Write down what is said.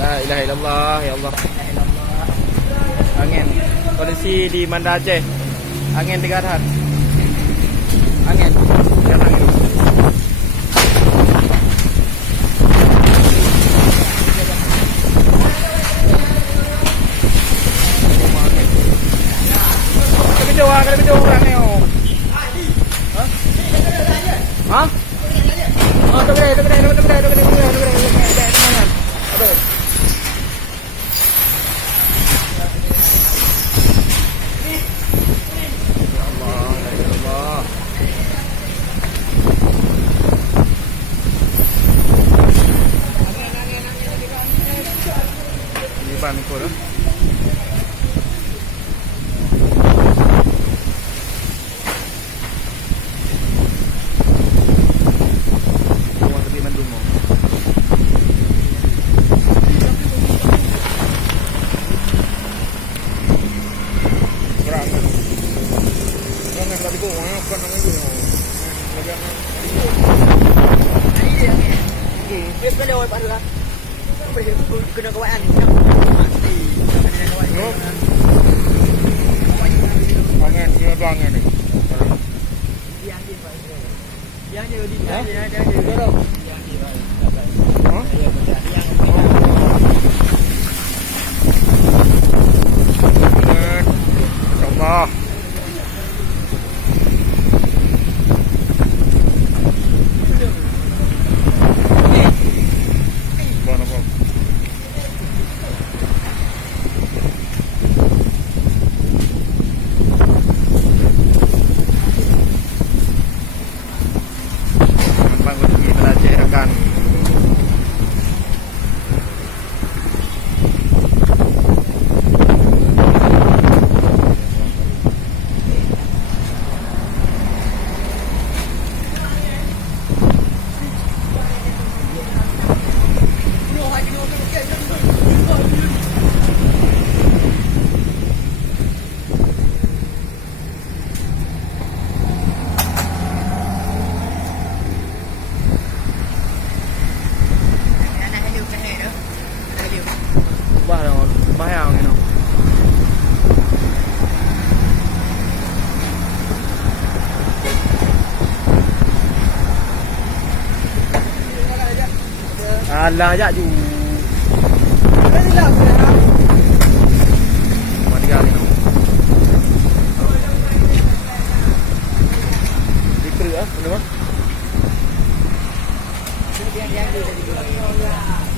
La ilaha illallah, ya Allah. Angin. Kondisi di Banda Aceh. Angin 3 hat. Angin. Lihat angin. Kalau video orang ni. Hah? Oh, tu gede. Ini ban ikut dah. Cái đôi bạn được kena kawan ni. Angin dia ada angin ni. Yang dia Pak. Yang dia di dia. Allah. Bahaya angin tu. Alah ajak ju. Mati angin tu. Dikira ah, benar mah. Yang dia tadi.